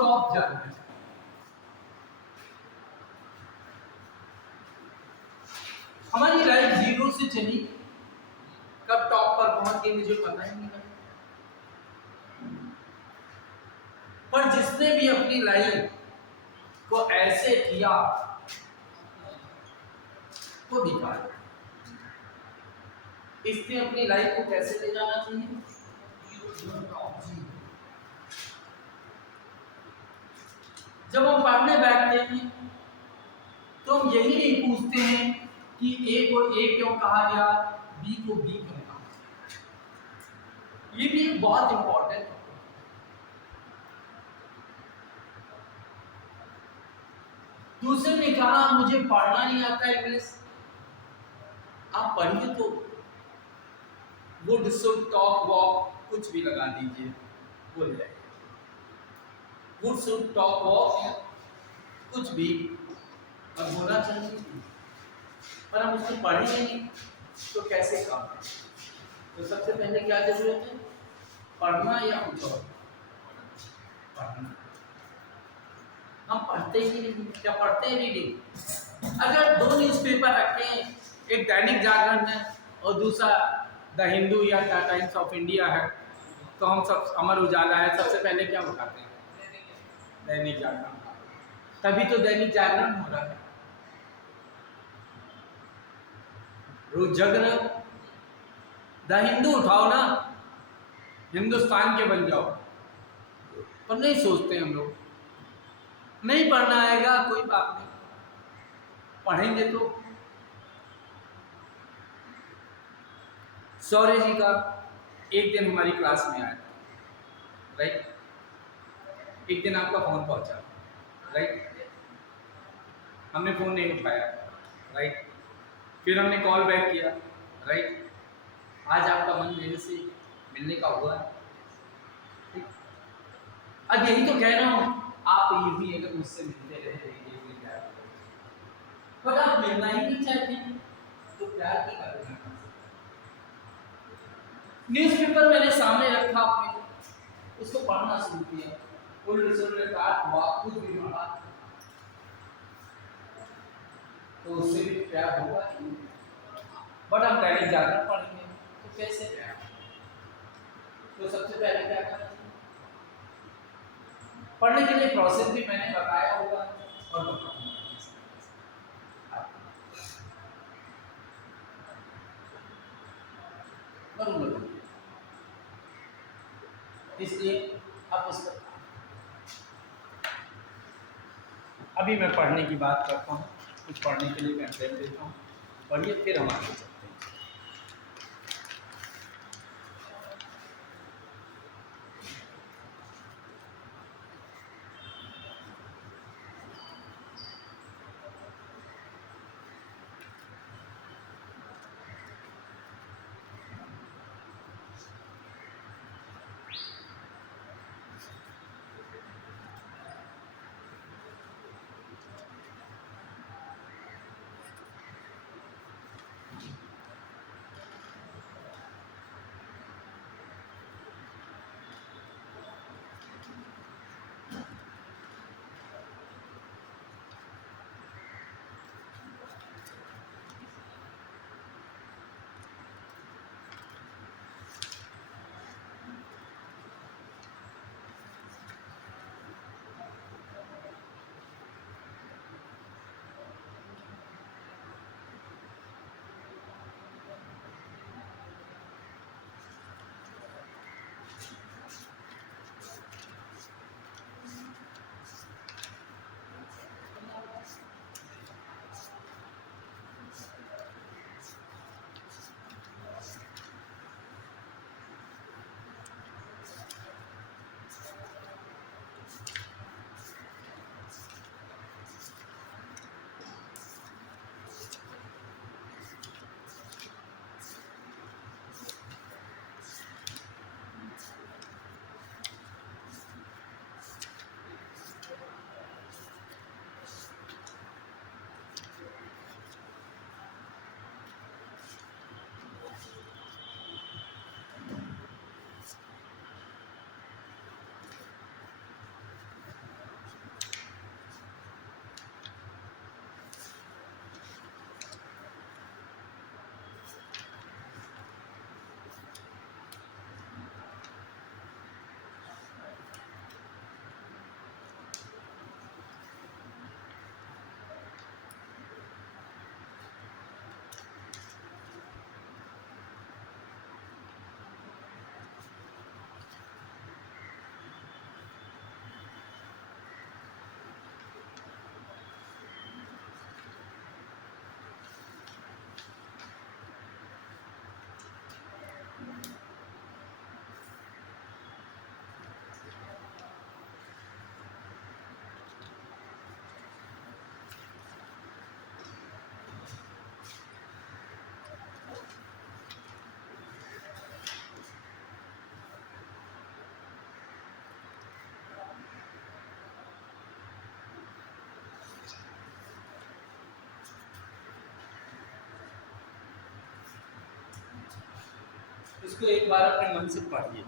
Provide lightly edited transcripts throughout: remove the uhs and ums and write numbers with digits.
Top journey. हमारी life zero से चली, कब टॉप पर पहुंच गई मुझे पता ही नहीं लगा। पर जिसने भी अपनी लाइफ को ऐसे किया वो दिखा, इसने अपनी लाइफ को कैसे ले जाना चाहिए। जब हम पढ़ने बैठते हैं तो हम यही नहीं पूछते हैं कि ए को ए क्यों कहा गया, बी को बी क्यों कहा गया। ये भी एक बहुत इंपॉर्टेंट है। दूसरे ने कहा मुझे पढ़ना नहीं आता इंग्लिश, आप पढ़िए तो वुड शुड टॉक वॉक कुछ भी लगा दीजिए, बोल जाएगा वुड शुड टॉक वॉक कुछ भी, और बोलना चाहिए, पर हम उसको पढ़ेंगे नहीं तो कैसे काम। तो सबसे पहले क्या जरूरत है, पढ़ना या कुछ और पढ़ना। हम पढ़ते ही नहीं, क्या पढ़ते हैं रीडिंग। अगर दो न्यूज़पेपर रखे हैं, एक दैनिक जागरण है और दूसरा द हिंदू या द टाइम्स ऑफ इंडिया है, तो हम सब अमर उजाला है, सबसे पहले क्या उठाते हैं, दैनिक जागरण। तभी तो दैनिक जागरण हो रहा है, रोज जग रहे हो। द हिंदू उठाओ ना, हिंदुस्तान के बन जाओ। पर नहीं सोचते हम लोग, नहीं पढ़ना आएगा कोई बात नहीं, पढ़ेंगे तो। सौर्य जी का एक दिन हमारी क्लास में आया, राइट। एक दिन आपका फोन पहुंचा, राइट। हमने फोन नहीं उठाया, राइट। फिर हमने कॉल बैक किया, राइट। आज आपका मन मेरे से मिलने का हुआ है, ठीक। अब यही तो कह रहा हूं, आप ये भी अगर मुझसे मिलते रहे पर आप मिलना ही नहीं चाहते तो प्यार की करना। न्यूज़पेपर मैंने सामने रखा अपने, उसको पढ़ना शुरू किया, कुछ भी पढ़ा तो उससे भी प्यार होगा। बट हम दैनिक जागरण पढ़ेंगे तो कैसे प्यार। तो सबसे पहले क्या करना चाहिए, पढ़ने के लिए प्रोसेस भी मैंने बताया होगा और बताऊंगा। इसलिए अब पुस्तक, अभी मैं पढ़ने की बात करता हूँ, कुछ पढ़ने के लिए मैं टाइम देता हूँ, पढ़िए फिर हम आगे चलते हैं। इसको एक बार अपने मन से पढ़िए।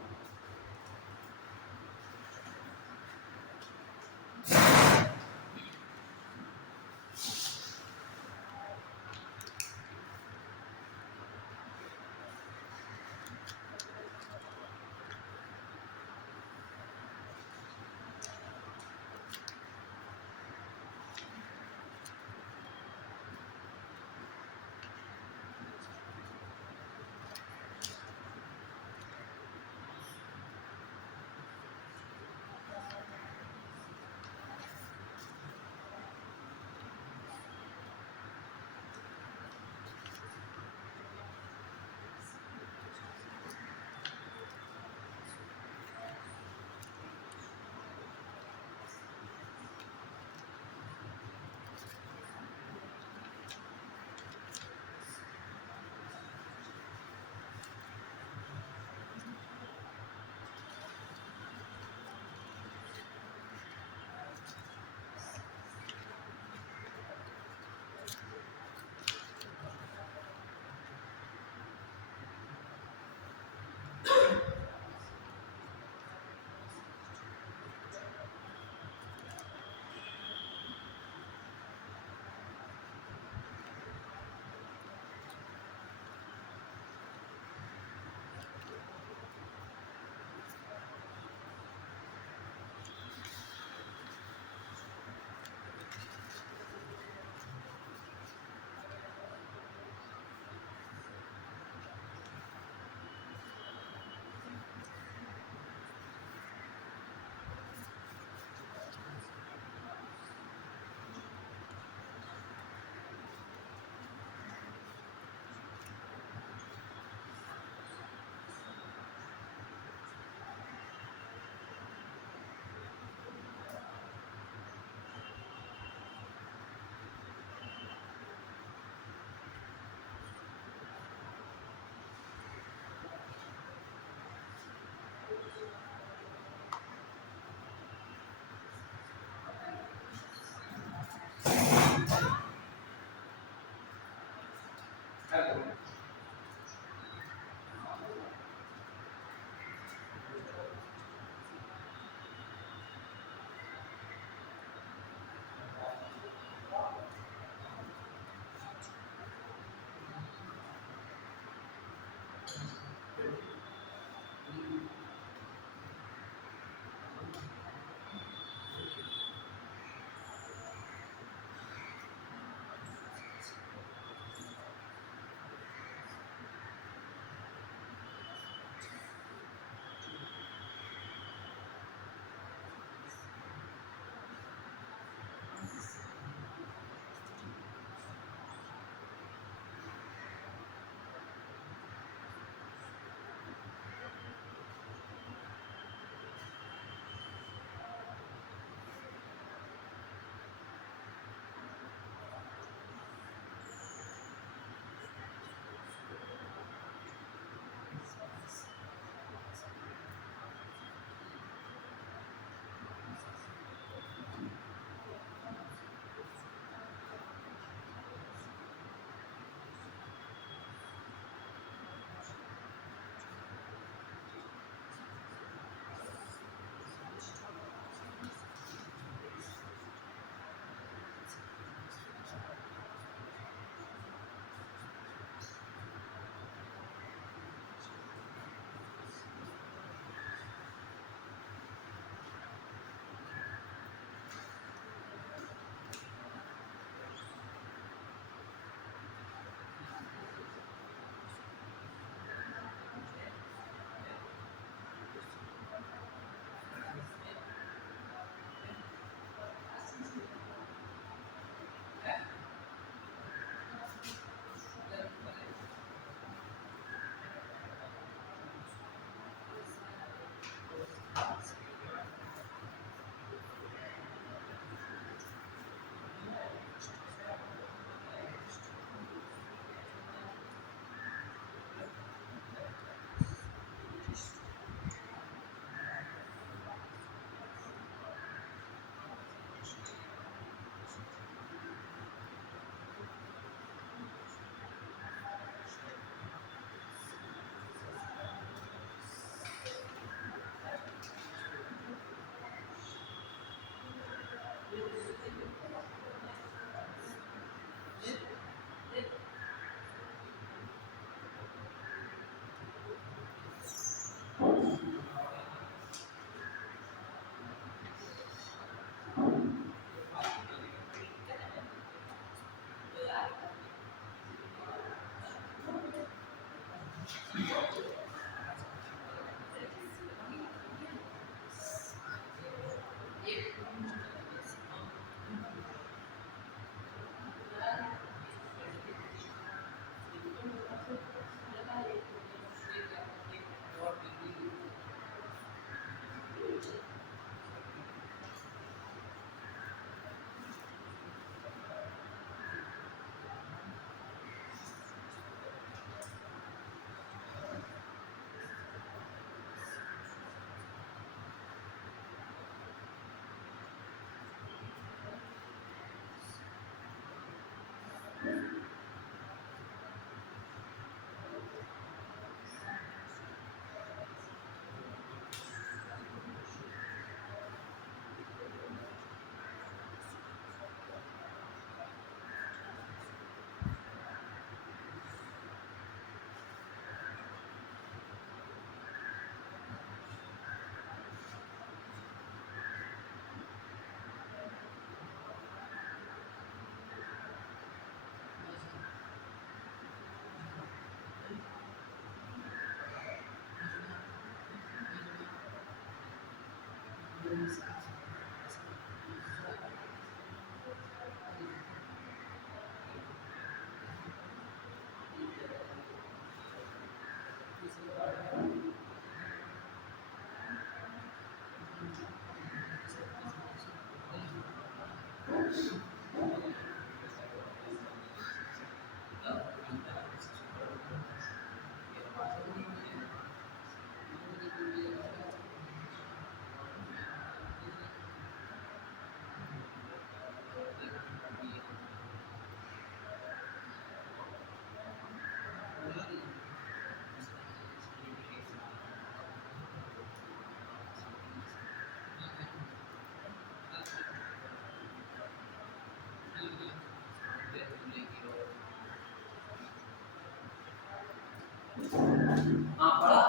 हाँ पढ़ा।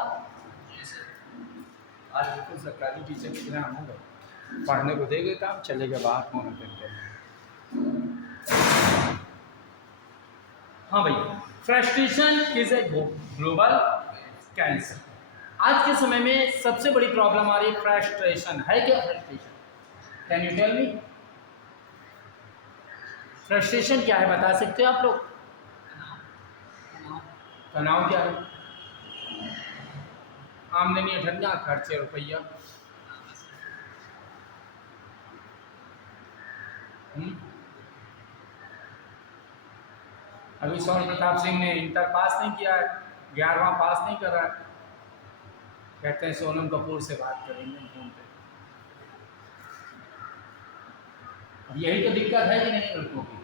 आज बिल्कुल सरकारी टीचर की तरह होगा, पढ़ने को देगा काम, चलेगा बाहर फोन अटेंड करने। हाँ भाई, frustration is a global cancer. आज के समय में सबसे बड़ी प्रॉब्लम आ रही है फ्रस्ट्रेशन। है क्या frustration? Can you tell me? Frustration क्या है, बता सकते हो आप लोग? तनाव क्या है? आमदनी अठन्ना, खर्चे रुपया। अभी स्वर्ण प्रताप सिंह ने इंटर पास नहीं किया है, 11वां पास नहीं कर रहा है, कहते हैं सोनम कपूर से बात करेंगे फोन पे। अब यही तो दिक्कत है कि नहीं लड़कों की?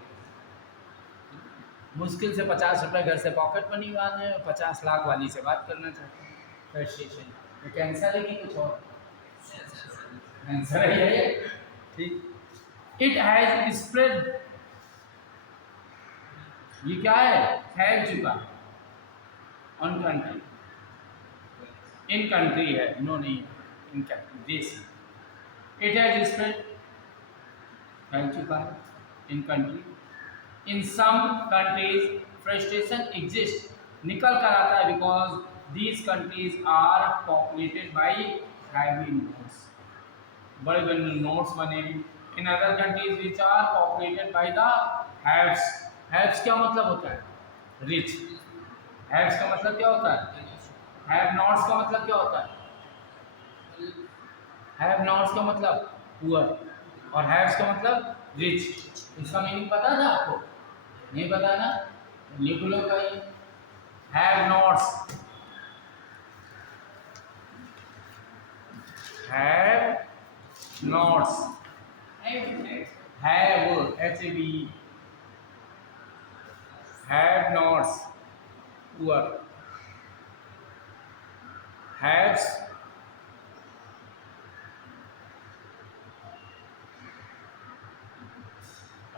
मुश्किल से 50 रुपये घर से पॉकेट मनी वाले हैं, 50 लाख वाली से बात करना चाहते हैं। फ्रस्ट्रेशन ये कैंसर है कि कुछ और? कैंसर है ये, ठीक। इट हैज स्प्रेड, ये क्या है? फैल चुका ऑन कंट्री, इन कंट्री है, नो नहीं, इन कंट्री, देश। इट हैज स्प्रेड, फैल चुका है in country. In some countries frustration exist, निकल कर आता है because these countries are populated by heavy notes, बड़े बड़े नोट्स बने हैं। In other countries which are populated by the haves. Haves क्या मतलब होता है? रिच। हैव्स का मतलब क्या होता है? हैव नॉट्स का मतलब क्या होता है? हैव नॉट्स का मतलब पुअर, और हैव्स का मतलब रिच। इसका मीनिंग पता था आपको? नहीं पता ना? लिख लो कहीं। Have nots, have nots, have HAV, have nots poor, haves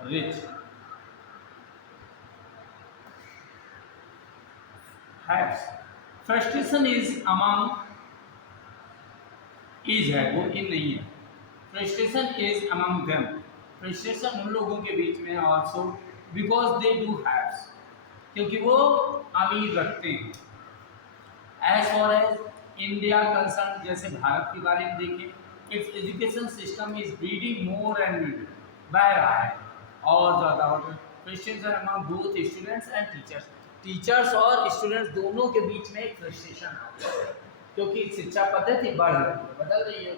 rich. Has frustration is among is है वो इन नहीं है. Frustration is among them. Frustration उन लोगों के बीच में also because they do have, क्योंकि वो अमीर रखते हैं. As far as India concerned, जैसे भारत के बारे में देखें, its education system is breeding more and more, बह रहा है और ज़्यादा और frustration among both students and teachers. Teachers और स्टूडेंट्स दोनों के बीच में एक फ्रस्ट्रेशन आ गया है, क्योंकि शिक्षा पद्धति बढ़ रही है, बदल रही है.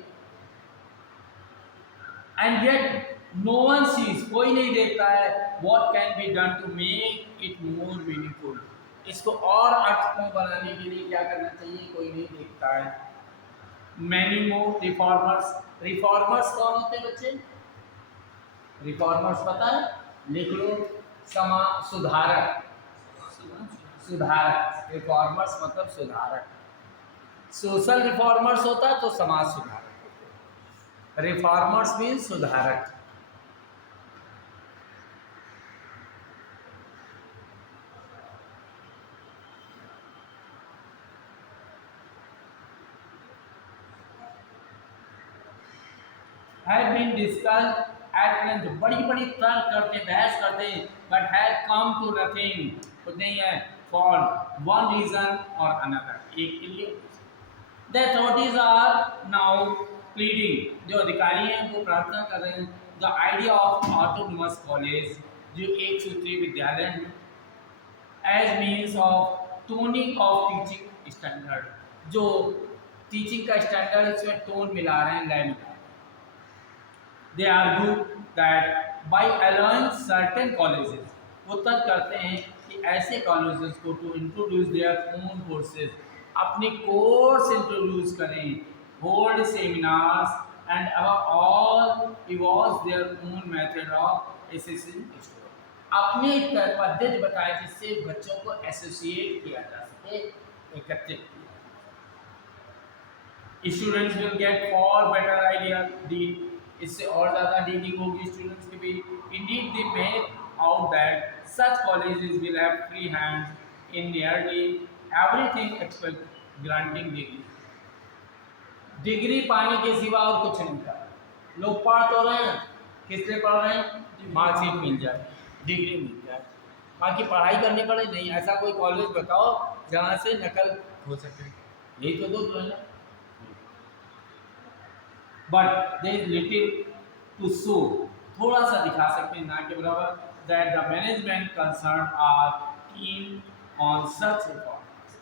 And yet no one sees, कोई नहीं देखता है what can be done to make it more meaningful. इसको और अर्थपूर्ण बनाने के लिए क्या करना चाहिए, कोई नहीं देखता है. Many more reformers. रिफॉर्मर्स कौन होते हैं बच्चे? रिफॉर्मर्स पता है? लिख लो. सुधारक. सुधारक. रिफॉर्मर्स मतलब सुधारक. सोशल रिफॉर्मर्स होता है तो समाज सुधारक. रिफॉर्मर्स मीन सुधारक. Have been discussed at length. बड़ी बड़ी तर्क करते, बहस करते, but have come to nothing. कुछ नहीं है. फॉर वन रीजन और अनदर, एक के लिए. The authorities are now pleading. जो अधिकारी हैं वो प्रार्थना कर रहे हैं. The idea of autonomous college, जो एक सूत्रीय विद्यालय है, as means of toning of teaching standard. जो टीचिंग का स्टैंडर्ड इसमें टोन मिला रहे हैं, लय मिला. They argue that by allowing certain colleges, वो तर्क करते हैं कि ऐसे कॉलेजेस को to introduce their own courses, अपने कोर्स इंट्रोड्यूस करें, hold seminars and above all evolve their own method of assessing students. अपनी पद्धति बताएं जिससे बच्चों को एसोसिएट किया जा सके, एकत्रित किया. Students will get far better idea. इससे और ज़्यादा डीलिंग होगी स्टूडेंट्स के बीच. Indeed, they make out that such colleges will have free hands in nearly everything except granting degree. Degree पाने के सिवा और कुछ नहीं था. लोग पढ़ तो रहे हैं, किस लिए पढ़ रहे हैं? मार्कशीट मिल जाए, डिग्री मिल जाए, बाकी पढ़ाई करनी पड़े नहीं. ऐसा कोई कॉलेज बताओ जहाँ से नकल हो सके. यही तो दो है ना. But there is little to show, थोड़ा सा दिखा सकते हैं, ना के बराबर. That the management concern are keen on such reforms.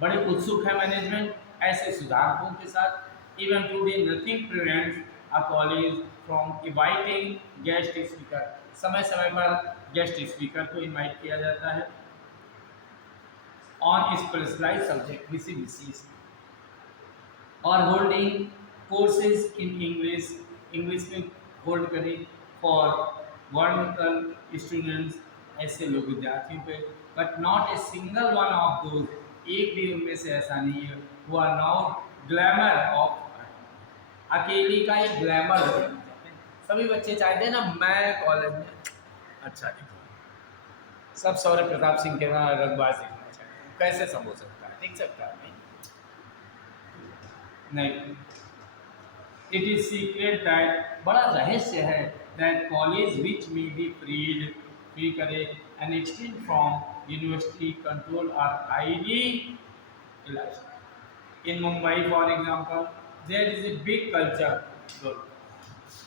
बड़े उत्सुक है मैनेजमेंट ऐसे सुधारों के साथ. Even today nothing prevents a college from inviting guest speaker. समय समय पर गेस्ट स्पीकर को इनवाइट किया जाता है ऑन स्पेशलाइज्ड सब्जेक्ट, किसी विशेष, और holding courses in English. English में होल्ड करें फॉर वर्णकल स्टूडेंट्स, ऐसे लोग विद्यार्थियों पे. But not a single one of those, एक भी उनमें से ऐसा नहीं है वो आर नाउ ग्लैमर ऑफ. अकेली का एक ग्लैमर हो. सभी बच्चे चाहते हैं ना मैं कॉलेज में अच्छा दिखूं, सब सौर्य प्रताप सिंह के रंगबाज दिखना चाहते हैं. कैसे संभव सकता है? दिख सकता है नहीं. इट इज सीक्रेट दैट, बड़ा रहस्य है, that college which may be freed, free करे and extend from university control are highly idealised. In Mumbai for example there is a big culture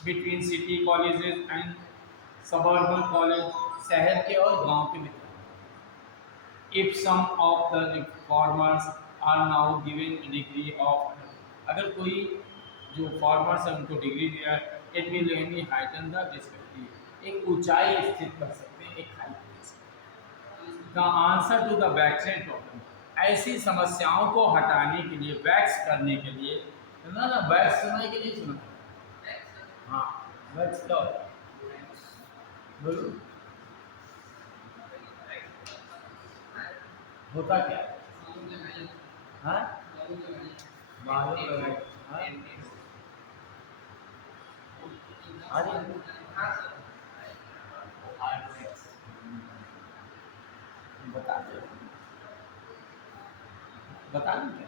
between city colleges and suburban college, शहर के और गांव के विद्यालय. If some of the reformers are now given degree of, अगर कोई जो formers है उनको डिग्री दिया, it will any heighten the perspective, एक ऊंचाई स्थित कर सकते हैं, एक हाइट दे सकते हैं. The answer to the vaccine problem, ऐसी समस्याओं को हटाने के लिए, वैक्स करने के लिए, ना ना वैक्स सुना है कि नहीं सुना? हाँ, वैक्स क्या होता है बोलो, होता क्या है? हाँ, मालूम है. बता दो, बता दो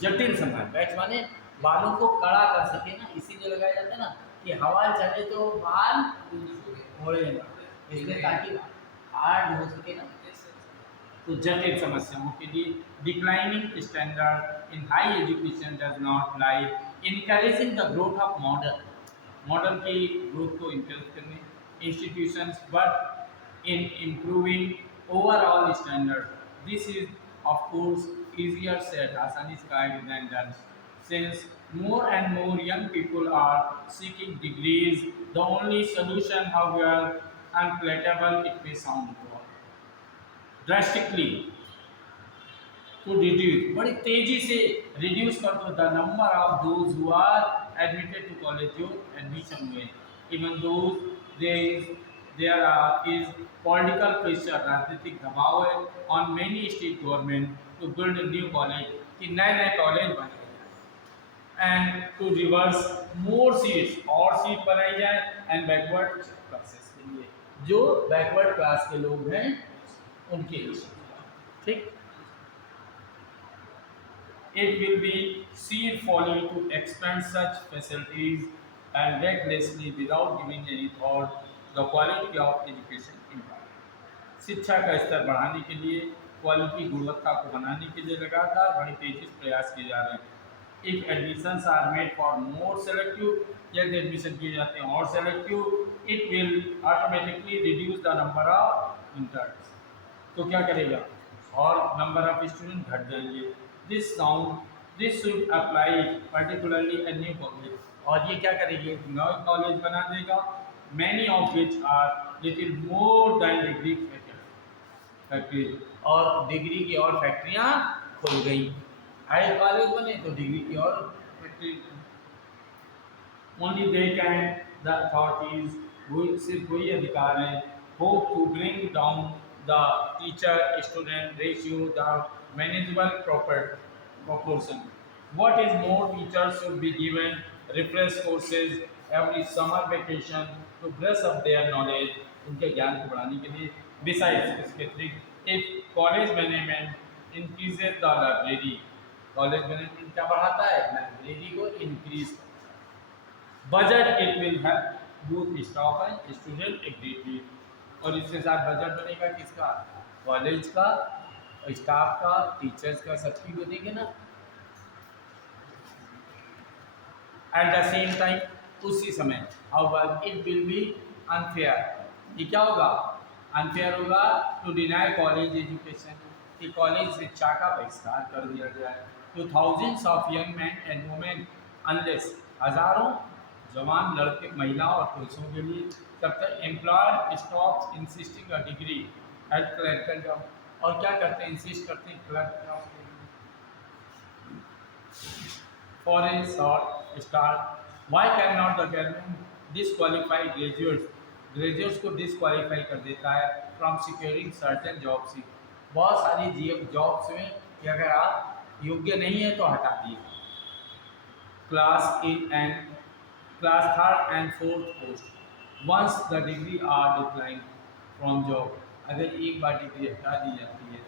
जटिल समय, वैक्स माने बालों को कड़ा कर सके ना, इसीलिए लगाया जाता है ना कि हवा चले तो बाल उड़े ना, इसलिए ताकि हार्ड हो सके ना। तो जटिल समस्याओं के लिए declining standard in high education does not lie encouraging the growth of modern, modern की ग्रोथ को इंकरेज करने institutions, but in improving overall standard. This is of course easier said, आसानी से कहा गया than done, since more and more young people are seeking degrees. The only solution, however unpalatable it may sound, drastically to reduce, बड़ी तेजी से reduce कर दो the number of those who are admitted to college, जो admission हुए, even those there is political pressure, राजनीतिक दबाव है on many state government to build new college, कि नए नए कॉलेज बनाए जाए, and to reverse more seats, और सीट बनाई जाए, एंड बैकवर्ड क्लासेस के लिए, जो बैकवर्ड क्लास के लोग हैं उनके लिए, ठीक। It will be sheer folly to expand such facilities and recklessly without giving any thought the quality of education involved. शिक्षा का स्तर बढ़ाने के लिए, क्वालिटी गुणवत्ता को बनाने के लिए लगातार बड़ी तेजी से प्रयास किए जा रहे हैं। If admissions are made for more selective, यदि एडमिशन किए जाते हैं और selective, it will automatically reduce the number of interns. तो क्या करेगा, और नंबर ऑफ स्टूडेंट घट जाएंगे। This should apply particularly a new college, और ये क्या करेगी, नए कॉलेज बना देगा, many of which are little more than degree factory, और डिग्री की और फैक्ट्रियाँ खुल गई। हाई कॉलेज बने तो डिग्री की और factory, only they can the authorities, वो सिर्फ वही अधिकार हैं, hope to bring down the teacher student ratio, the manageable proportion. What is more, teachers should be given refresh courses every summer vacation to brush up their knowledge, उनके ज्ञान को बढ़ाने के लिए। Besides, इसके अतिरिक्त, if college management increases the library, college management क्या बढ़ाता है, लाइब्रेरी को increase, budget it will help both staff and student activity, और इसके साथ बजट बनेगा किसका, कॉलेज का, स्टाफ का, टीचर्स का, सबकी बनेंगे ना। एट द सेम टाइम, उसी समय, however it will be unfair, ये क्या होगा, अनफेयर होगा, टू डिनाई कॉलेज एजुकेशन, कि कॉलेज शिक्षा का बहिष्कार कर दिया जाए, two thousands of young man and women, unless, हजारों जवान लड़के, महिला और पुरुषों के लिए, तब तक employer stop insisting a degree at clerical job, और क्या करते हैं, इंसिस्ट करते हैं clerk job for a short start. Why can not the government disqualify graduates, graduates को डिसक्वालीफाई कर देता है फ्रॉम सिक्योरिंग सर्टेन जॉब्स, बहुत सारी जॉब्स में कि अगर आप योग्य नहीं है तो हटा दिए। Class in and class third and fourth post, once the degree are decline from job, अगर एक बार डिग्री हटा दी जाती है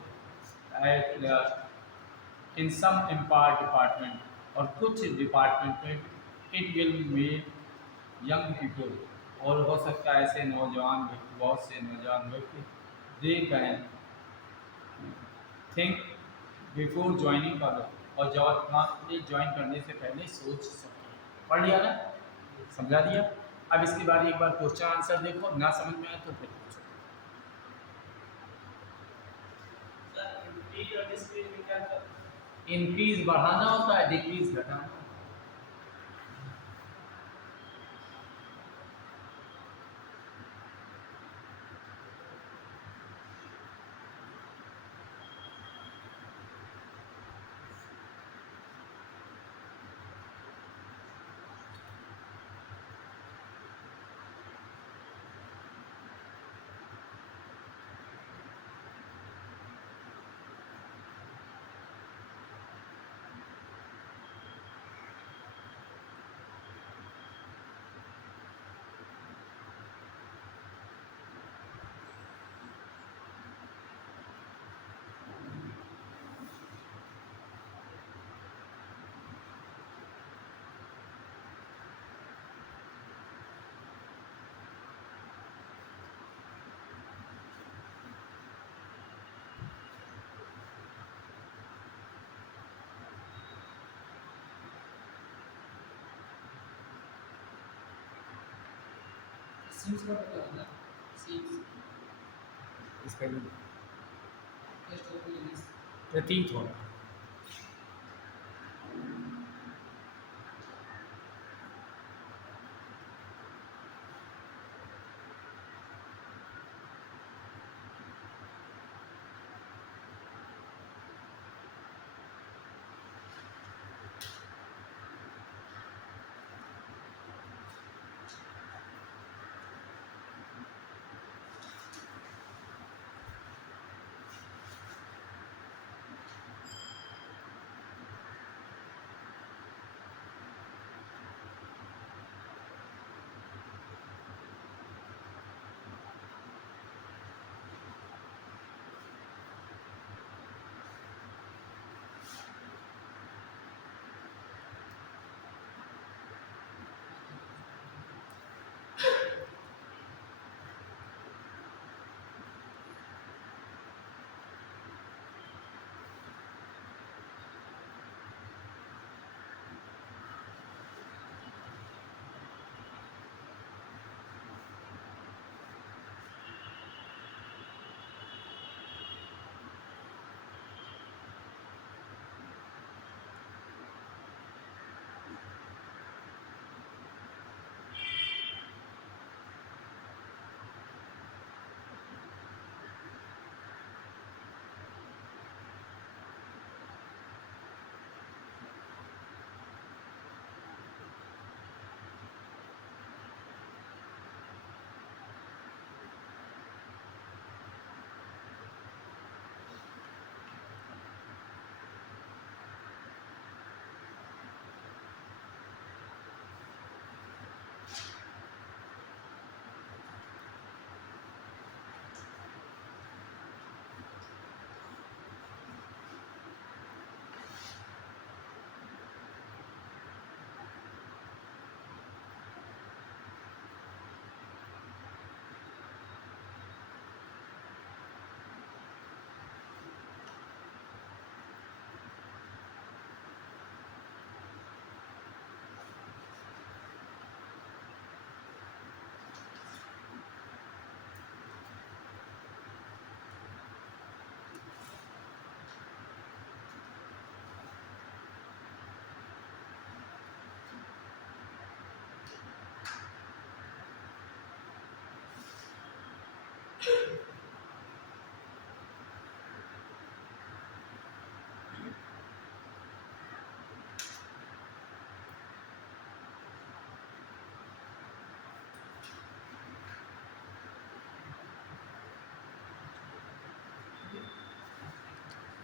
at in some empire department, और कुछ डिपार्टमेंट में, it will make young people, और हो सकता है ऐसे नौजवान व्यक्ति, बहुत से नौजवान व्यक्ति, they can think before joining college, और जॉब ज्वाइन करने से पहले सोच सकते। पढ़ लिया ना, समझा दिया। अब इसके बाद एक बार क्वेश्चन आंसर देखो, ना समझ में आए तो फिर पूछो। इंक्रीज बढ़ाना होता है, डिक्रीज घटाना। सिम्स का पता है ना सिम्स इसका टेस्ट ऑफ इंग्लिश प्रतीत होना।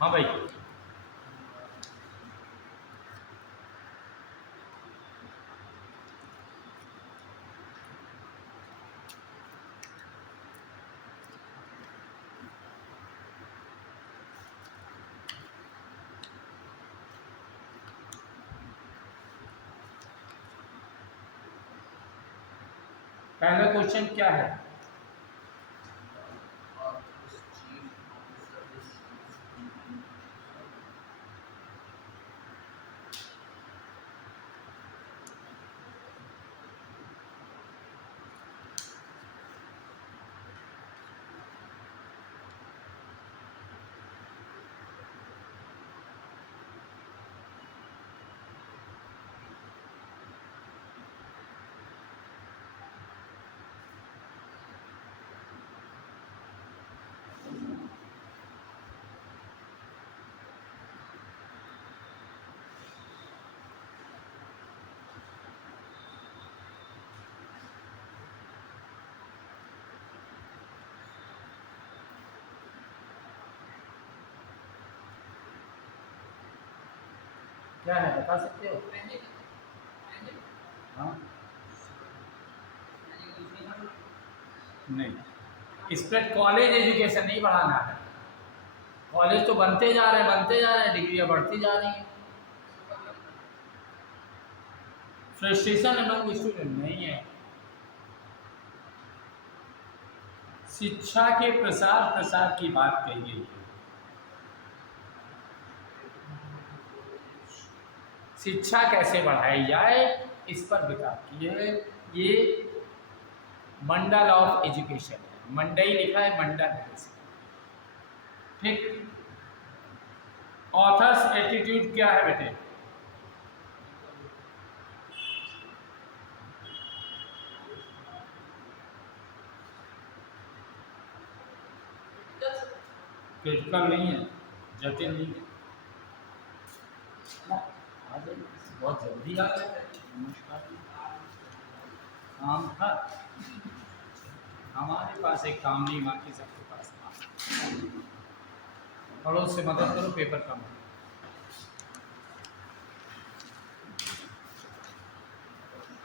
हाँ भाई। पहला क्वेश्चन क्या है? क्या है बता सकते हो? हाँ नहीं, इस पर कॉलेज एजुकेशन नहीं बढ़ाना है। कॉलेज तो बनते जा रहे हैं, डिग्रियां बढ़ती जा रही हैं। फ्रस्ट्रेशन अमंग स्टूडेंट नहीं है। शिक्षा के प्रसार प्रसार की बात कही गई है। शिक्षा कैसे बढ़ाई जाए इस पर विचार किए। ये मंडल ऑफ एजुकेशन है, मंडई लिखा है, मंडल है इसका। ठीक। ऑथर्स एटीट्यूड क्या है बेटे? क्रिटिकल नहीं है, जटिल नहीं है। आ जाइए, बहुत जल्दी आ गए। काम था हमारे पास, एक काम नहीं, बाकी सबके पास काम। पड़ोस से मदद करो, पेपर कम है।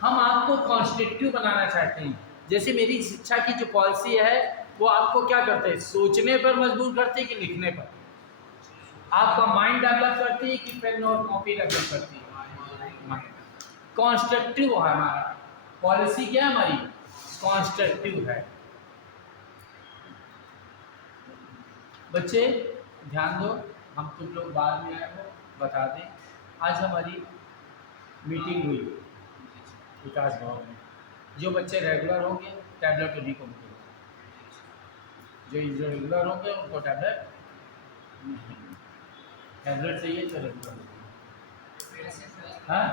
हम आपको कॉन्स्ट्रक्टिव बनाना चाहते हैं। जैसे मेरी शिक्षा की जो पॉलिसी है वो आपको क्या करते हैं, सोचने पर मजबूर करते हैं कि लिखने पर? आपका माइंड डेवलप करती है कि पेन और कॉपी डेवलप करती है? कॉन्स्ट्रक्टिव है हमारा पॉलिसी, क्या है हमारी? कॉन्स्ट्रक्टिव है। बच्चे ध्यान दो, हम तुम लोग बाद में आए हो बता दें। आज हमारी मीटिंग हुई विकास भवन में। जो बच्चे रेगुलर होंगे टैबलेट उन्हीं को मिलेगा, जो रेगुलर होंगे उनको टैबलेट नहीं। टैबलेट चाहिए तो रेगुलर हाँ,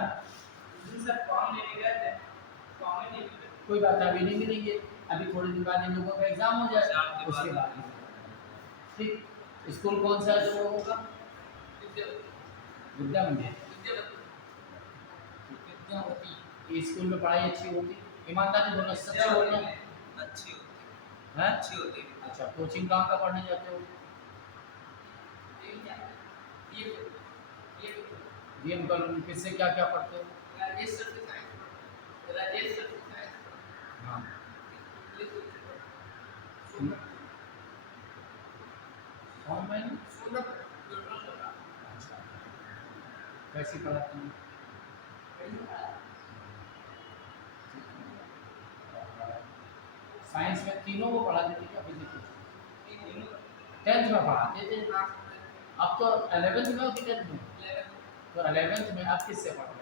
कोई बात अभी नहीं मिलेंगे, अभी थोड़े दिन बाद इन लोगों का एग्जाम हो जाए, उसके बाद ठीक। स्कूल कौन सा है जो होगा? विद्या मंदिर। स्कूल में पढ़ाई अच्छी होती, ईमानदारी बोलना, सच्ची बोलना, अच्छी होती है अच्छी होती है। अच्छा, कोचिंग कहाँ का पढ़ने जाते हो? DM colony. किससे क्या क्या पढ़ते हो? हाँ, कौन मैंने? अच्छा, कैसी पढ़ाते हैं? साइंस में तीनों को पढ़ा देते क्या? फिजिक्स 10th में पढ़ाते थे, अब तो 11th में हो कि 10th में? तो 11th में आप किससे पढ़ रहे हो?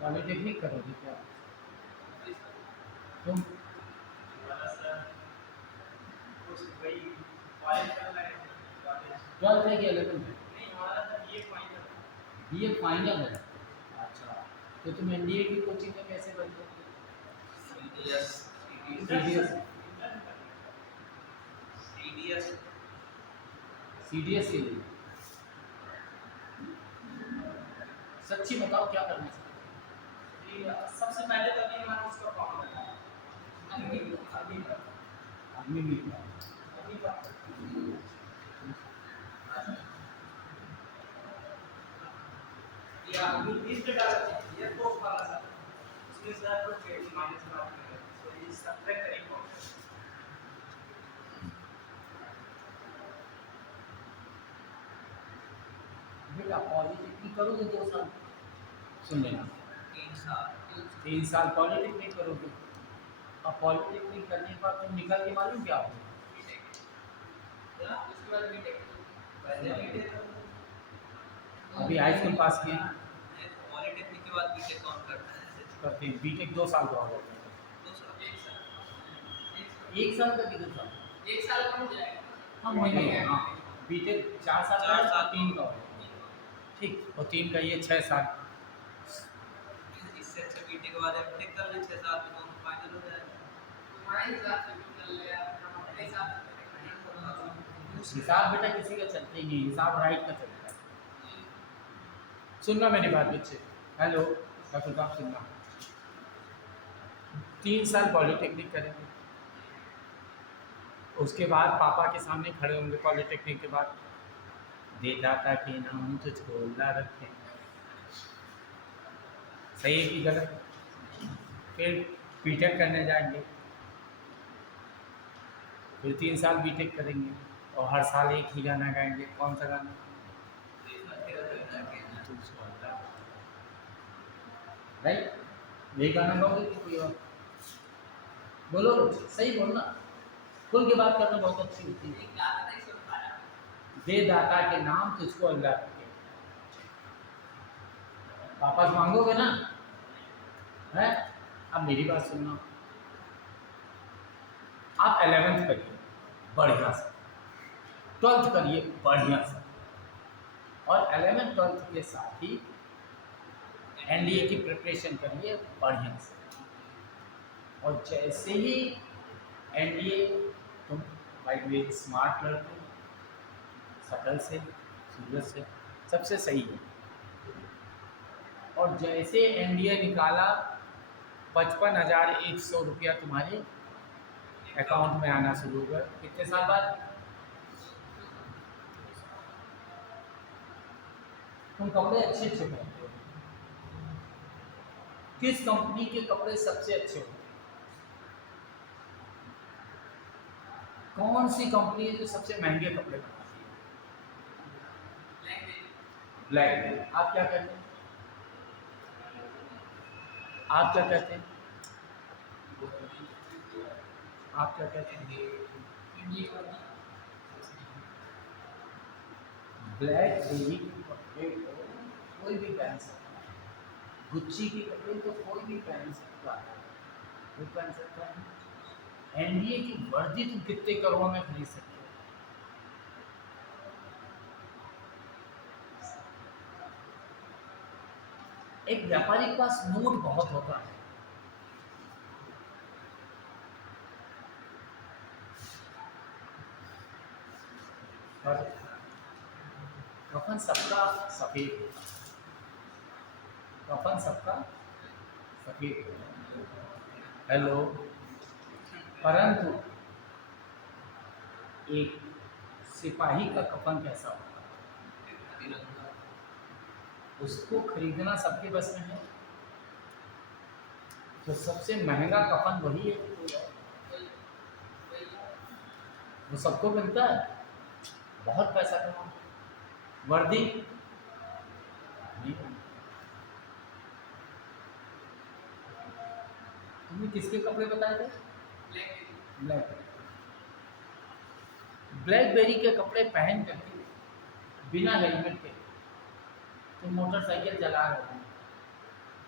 पॉलिटेक्निक करोगे क्या तुम? 12th है कि 11th है? BA फाइनल है। अच्छा, तो तुम एनडीए की कोचिंग में कैसे बनते हो? सीडीएस के लिए। सच्ची बताओ क्या करना चाहिए? सबसे पहले तो अभी हमारा उसका फॉर्म है आदमी मिल रहा या अभी लिस्ट डाला ये पोस्ट वाला सर, उसमें सर को क्रेडिट माइनस बात करें तो ये सब्ट्रैक्ट करेंगे। बेटा पॉलिटेक्निक करोगे 2 साल, सुन लेना, 3 साल पॉलिटेक्निक करोगे। अब पॉलिटेक्निक करने के बाद तुम निकल के मालूम क्या हो? उसके बाद बीटेक, पहले बीटेक अभी हाई स्कूल पास किए, पॉलिटेक्निक के बाद बीटेक कौन करता है? करते हैं बीटेक 2 साल का होगा। 1 साल का कितना साल? 1 साल का हो जाएगा। हाँ वही, हाँ बीटेक 4 साल का है, 3 का होगा ठीक, और 3 का ये 6 साल। इससे अच्छा बीटेक के बाद एमटेक कर ले, 6 साल में दोनों फाइनल हो जाएगा। तुम्हारे हिसाब से भी कर ले यार, हमारे हिसाब से हिसाब बेटा किसी का चलता ही नहीं, हिसाब राइट का चलता है। सुनना मेरी बात बच्चे, हेलो डॉक्टर साहब सुनना। 3 साल पॉलिटेक्निक करेंगे, उसके बाद पापा के सामने खड़े होंगे पॉलिटेक्निक के बाद, दे दाता के नाम तुझको अल्लाह रखे। सही है कि गलत? फिर बीटेक करने जाएंगे, फिर 3 साल बीटेक करेंगे और हर साल एक ही गाना गाएंगे। कौन सा गाना? राइट, यही गाना गाओगे कि कोई और? बोलो, सही बोलना, खुल के बात करना बहुत अच्छी होती है। दे दाता के नाम तुझको अल्लाह रखे। वापस मांगोगे ना है। अब मेरी बात सुनना, आप 11th करिए बढ़िया से, 12th करिए बढ़िया से, और 11th 12th के साथ ही एनडीए की प्रिपरेशन करिए बढ़िया से। और जैसे ही एनडीए, तुम बाय द वे स्मार्ट लड़के, शकल से, सूरत से सबसे सही है। और जैसे एनडीए निकाला 55,100 रुपया तुम्हारे अकाउंट में आना शुरू हुआ। कितने साल बाद? तुम कपड़े अच्छे अच्छे पहनते हो, किस कंपनी के कपड़े सबसे अच्छे होते हैं? कौन सी कंपनी है जो सबसे महंगे कपड़े बनाती है? ब्लैक। आप क्या कहते हैं? आप क्या कहते हैं? आप क्या कहते हैं? ब्लैक बेबी के कपड़े को कोई भी पहन सकता है, गुच्ची के कपड़े तो कोई भी पहन सकता है, कोई पहन सकता है। एनडीए की वर्दी तुम कितने करोड़ में खरीद सकते हो? एक व्यापारी के पास नोट बहुत होता है, पर कफन सबका सफेद होता है, कफन सबका सफेद होता है। हेलो। परंतु एक सिपाही का कफन कैसा होता है? उसको खरीदना सबके बस में है। तो सबसे महंगा कफन वही है, वो सबको मिलता है, बहुत पैसा कमाओ। वर्दी नहीं। तुमने किसके कपड़े बताए थे? ब्लैक। ब्लैकबेरी के कपड़े पहन करके बिना हेलमेट के तुम मोटरसाइकिल चला रहे हो,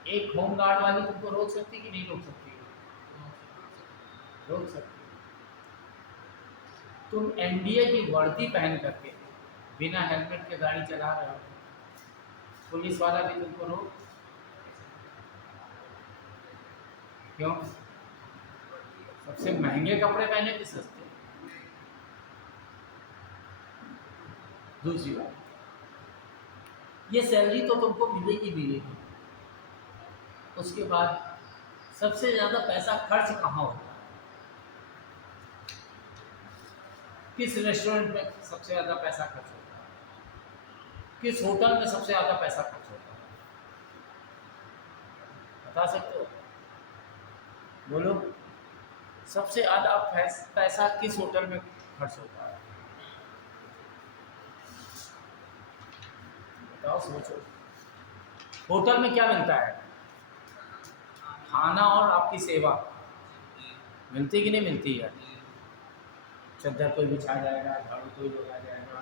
एक होम गार्ड वाली तुमको रोक सकती कि नहीं रोक सकती? रोक सकती। तुम एनडीए की वर्दी पहन करके बिना हेलमेट के गाड़ी चला रहे हो, पुलिस वाला भी तुमको रोक? क्यों? सबसे महंगे कपड़े पहने कि सस्ते? दूसरी बात, ये सैलरी तो तुमको मिलेगी मिलेगी, उसके बाद सबसे ज़्यादा पैसा खर्च कहाँ होता है? किस रेस्टोरेंट में सबसे ज़्यादा पैसा खर्च होता है? किस होटल में सबसे ज़्यादा पैसा खर्च होता है? बता सकते हो? बोलो। सबसे ज़्यादा पैसा किस होटल में खर्च होता है? बताओ, सोचो। होटल में क्या मिलता है? खाना और आपकी सेवा मिलती कि नहीं मिलती है? चद्दर कोई बिछा जाएगा, झाड़ू कोई लगा जाएगा,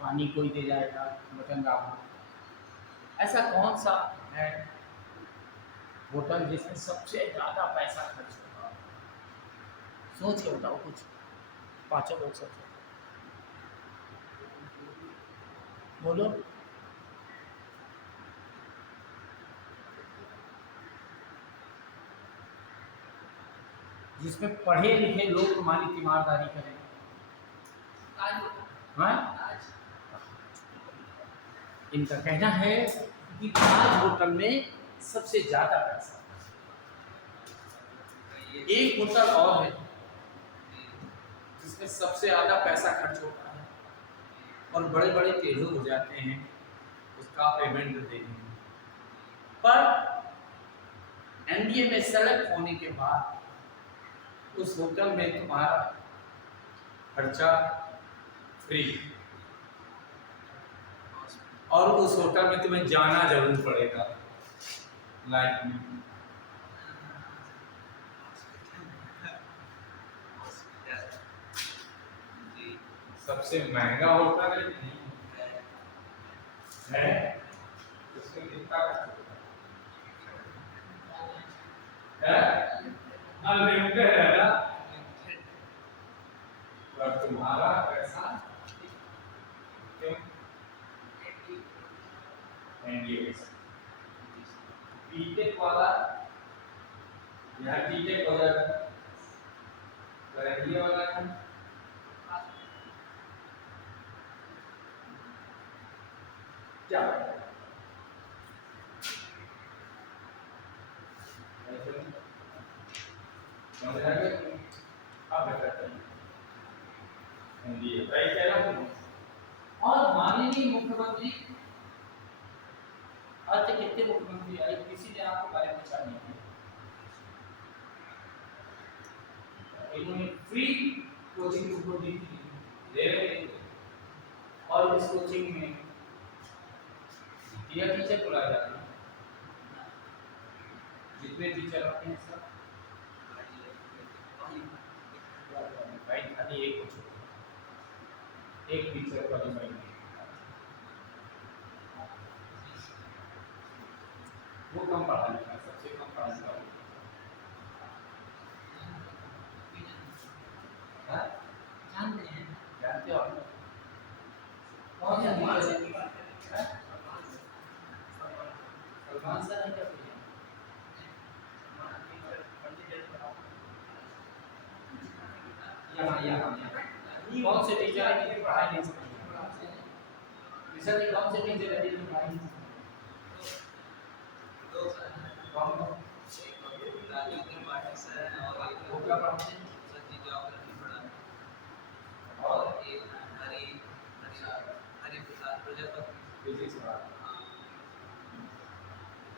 पानी कोई दे जाएगा, बटन दाबो। ऐसा कौन सा है होटल जिसमें सबसे ज़्यादा पैसा खर्च होगा? सोच के बताओ कुछ, पाँचों लोग सोचो, बोलो। जिसमें पढ़े लिखे लोग तुम्हारी तीमारदारी करें। हाँ? इनका कहना है कि ताज होटल में सबसे ज्यादा पैसा। एक होटल और है जिसमें सबसे ज्यादा पैसा खर्च होता है और बड़े बड़े टेढ़े हो जाते हैं उसका पेमेंट देने में, पर एनडीए में सेलेक्ट होने के बाद उस होटल में तुम्हारा खर्चा फ्री, और उस होटल में तुम्हें जाना जरूर पड़ेगा लाइफ में। सबसे महंगा होटल है, उसमें कितना है अनलिमिटेड है ना, पर तुम्हारा पैसा क्यों एनडीए बीटेक वाला यहाँ बीटेक हो जाएगा, पर एनडीए वाला है क्या समझ आ गया? अब बताते हैं एनडीए राइट कह रहा हूँ। और माननीय मुख्यमंत्री आज तक कितने मुख्यमंत्री आए, किसी ने आपको बारे में पूछा नहीं है। इन्होंने फ्री कोचिंग उनको दी थी, दे रहे थे, और इस कोचिंग में यह टीचर बुलाए जाते हैं, जितने टीचर आते हैं सब राइट, खाली एक को छोड़, एक टीचर का भी नहीं, वो कम पढ़ा लिखा, सबसे कम पढ़ा लिखा जानते हैं, जानते हो आप कौन सा टीचर है? सलमान सर है क्या कोई? यहाँ कौन से टीचर है जिन्हें पढ़ाई नहीं सकते? विषय में कौन से टीचर है जिन्हें पढ़ाई नहीं सकते? कौन? राजू त्रिपाठी सर हैं और एक वो क्या पढ़ाते हैं? सचिन ज्योग्राफी पढ़ाते हैं और और एक हरि प्रसाद प्रजापति फिजिक्स पढ़ाते हैं।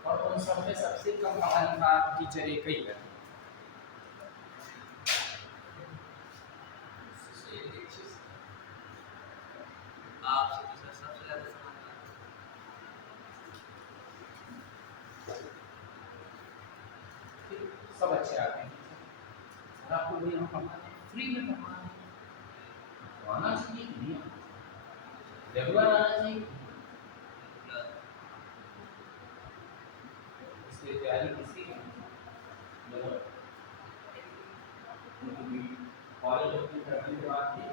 और उन सब में सबसे कम पढ़ा लिखा टीचर एक ही है। आपसे तो सर सबसे ज़्यादा समझदार सब अच्छे आते हैं और आपको वही हम पढ़ाते हैं, फ्री में पढ़ाते हैं, तो आना चाहिए कि नहीं, रेगुलर आना चाहिए। इसकी तैयारी किसी कॉलेज अपनी करने के बाद भी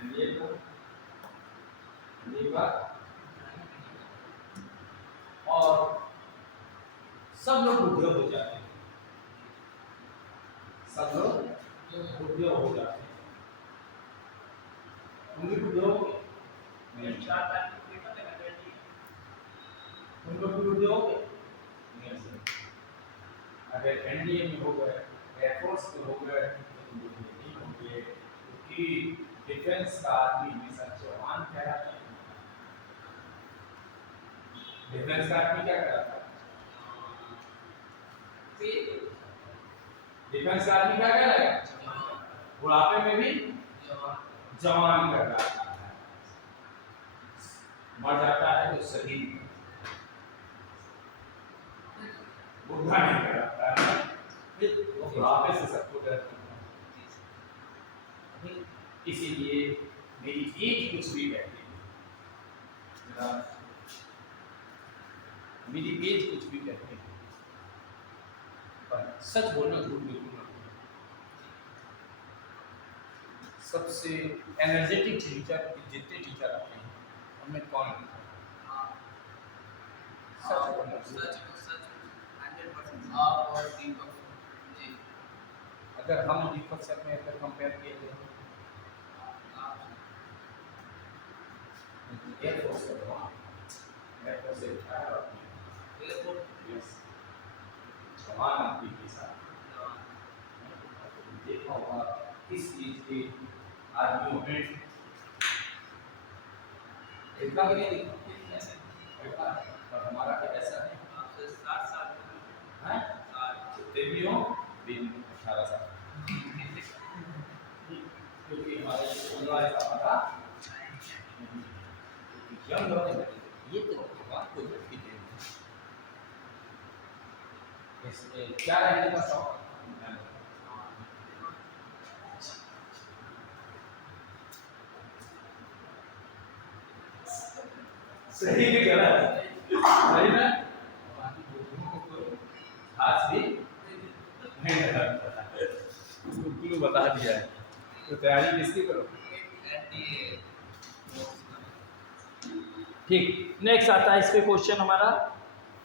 एनडीए को और सब लोग बुढ़े हो जाते हैं, सब लोग बुढ़े हो जाते हैं, तुम भी बुढ़े हो गए, नहीं 4 तारीख को पेपर देना चाहिए, तुम लोग भी बुढ़े हो गए नहीं। अगर एनडीए में हो गए, एयरफोर्स में हो गए, तो तुम बुढ़े नहीं होंगे, क्योंकि डिफेंस का आदमी हमेशा जवान कहलाता है। डिफेंस का आदमी क्या कहलाता है? डिफेंस का आदमी क्या कहलाएगा? बुढ़ापे में भी जवान कहलाता है, मर जाता है तो शहीद, बुढ़ा नहीं कहलाता है, वो बुढ़ापे से सबको डरता है। इसीलिए मेरी एज कुछ भी कहती है, मेरी एज कुछ भी कहती है, पर सच बोलना झूठ बिल्कुल नहीं। सबसे एनर्जेटिक टीचर जितने टीचर आते हैं उनमें कौन है? सच बोलना सच 100% आप और दीपक जी, अगर हम दीपक सर में अगर कंपेयर किए तो एयरफोर्स से एयरफोर्स से एयरपोर्ट यस जवान आदमी के साथ देखा होगा इस चीज के आदमियों में देखा कि नहीं देखा, पर हमारा क्या ऐसा है, आपसे 60 साल हैं जितने भी हो दिन 18 साल, क्योंकि हमारे परिवार का पता यंग होने लगे, ये तो बात को झटकी दे इसलिए क्या रहने का शौक सही भी गलत सही ना आज भी नहीं उसको क्लू बता दिया है तो तैयारी किसकी करो ठीक। नेक्स्ट आता है इस पे क्वेश्चन हमारा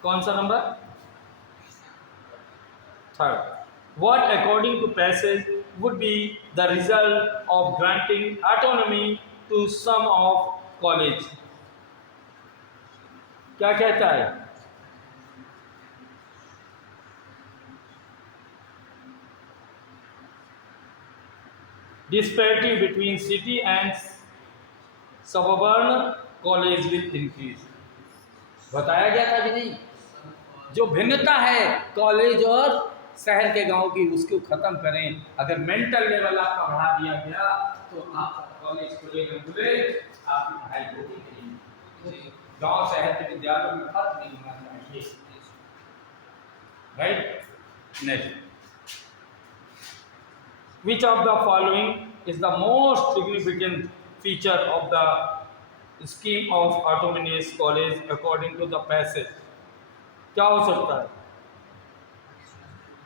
कौन सा number third what according to passage would be the result of granting autonomy to some of college क्या कहता है disparity between city and suburban college will increase बताया गया था कि नहीं जो भिन्नता है कॉलेज और शहर के गांव की उसको खत्म करें अगर मेंटल लेवल आपका बढ़ा दिया गया तो आप कॉलेज खुलेगा खुले आपकी पढ़ाई होगी नहीं गांव शहर के विद्यालयों में फर्क नहीं होना चाहिए right next which of the following is the most significant feature of the scheme of autonomous college according to the passage क्या हो सकता है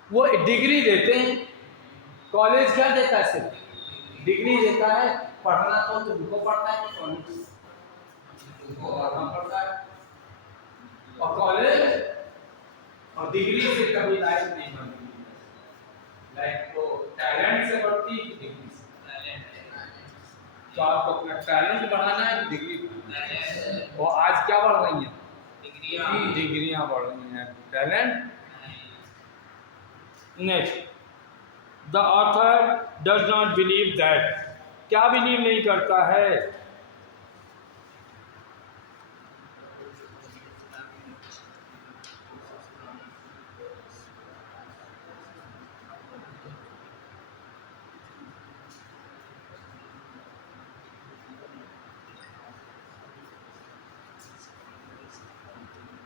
वो डिग्री देते हैं कॉलेज क्या देता है सिर्फ डिग्री देता है पढ़ना तो तुमको पड़ता है कि कॉलेज तुमको पढ़ना पड़ता है और कॉलेज और डिग्री से कभी लाइफ नहीं बनती लाइफ तो टैलेंट से बढ़ती है डिग्री से तो आपको अपना टैलेंट बढ़ाना है डिग्री और आज क्या बढ़ रही है डिग्रियां बढ़ रही हैं talent next the author does not believe that क्या बिलीव नहीं करता है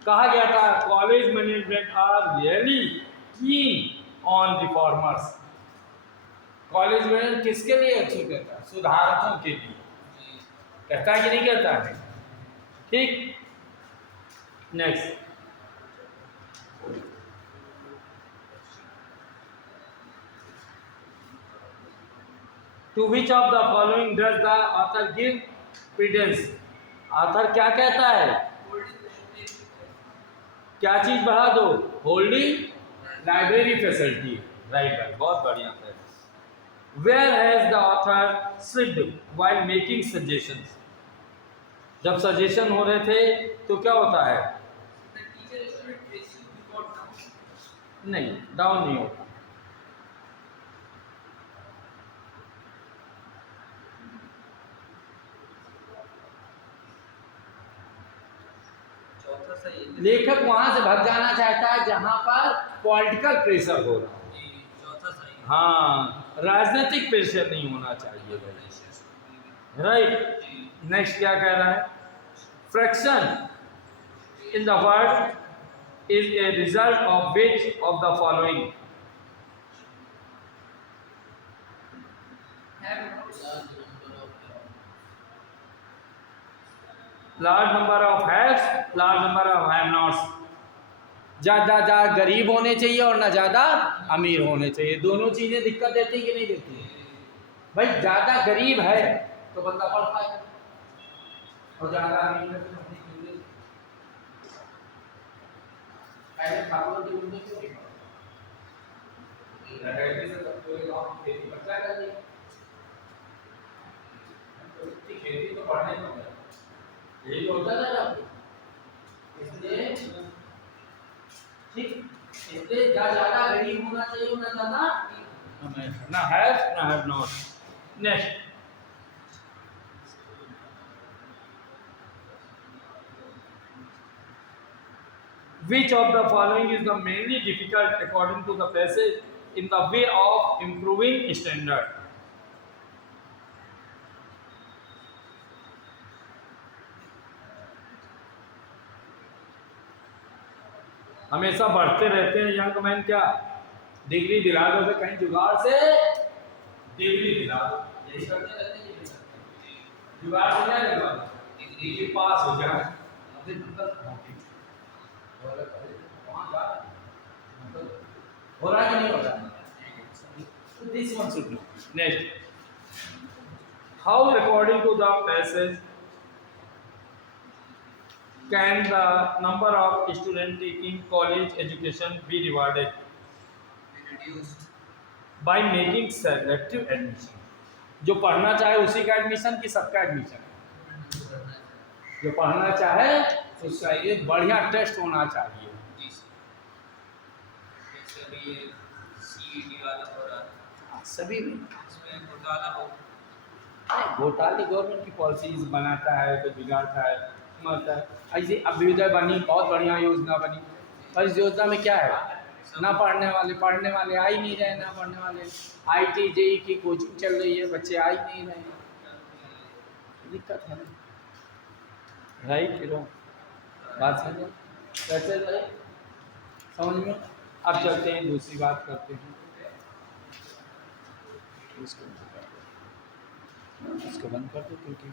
कहा गया था college management are really keen on reformers college management किसके लिए अच्छी कहता है सुधारकों के लिए कहता है कि नहीं कहता है ठीक next to which of the following does the author give precedence author क्या कहता है क्या चीज बढ़ा दो holding library facility right right बहुत बढ़िया है where has the author said while making suggestions जब सजेशन हो रहे थे तो क्या होता है नहीं डाउन नहीं होता लेखक वहां से भाग जाना चाहता है जहां पर पॉलिटिकल प्रेशर हो रहा है हाँ राजनीतिक प्रेशर नहीं होना चाहिए राइट नेक्स्ट क्या कह रहा है fraction in the word is a result of which of the following large number of haves large number of have nots ज़्यादा गरीब होने चाहिए और ना ज़्यादा अमीर होने चाहिए दोनों चीज़ें दिक्कत देती कि नहीं देती भाई ज़्यादा गरीब है तो बंदा पढ़ पाएगा और ज़्यादा अमीर है तो पहले ठाकुर की उम्मीद क्यों नहीं खेती तो पढ़ने को यही होता है ना इसलिए ठीक इसलिए ज़्यादा गरीब होना चाहिए ना ज़्यादा ना have not next which of the following is the mainly difficult according to the passage in the way of improving standard हमेशा बढ़ते रहते हैं यंग मैन क्या डिग्री दिला दो तो कहीं जुगाड़ से डिग्री दिला दो यही करते रहते हैं जुगाड़ से क्या दिलवा डिग्री पास हो जाए हो रहा है कि नहीं हो रहा? So this one should know. Next, how according to the passage can the number of students taking college education be rewarded? reduced By making selective admission. जो पढ़ना चाहे उसी का एडमिशन कि सबका एडमिशन? जो पढ़ना चाहे उसका एक बढ़िया टेस्ट होना चाहिए। जी सर जैसे अभी ये सीईटी वाला हो रहा है सभी में इसमें घोटाला हो घोटाले गवर्नमेंट की पॉलिसीज बनाता है, तो बिगाड़ता है, मारता है। ऐसे अभ्युदय बनी, बहुत बढ़िया योजना बनी, और इस योजना में क्या है? ना पढ़ने वाले आ ही नहीं रहे, ना पढ़ने वाले। आईटी जेई की कोचिंग चल रही है, बच्चे आ ही नहीं रहे, दिक्कत है ना? राइट फिर बात समझो कैसे रहे, समझ में? अब चलते हैं, दूसरी बात करते हैं। इसको बंद कर दो क्योंकि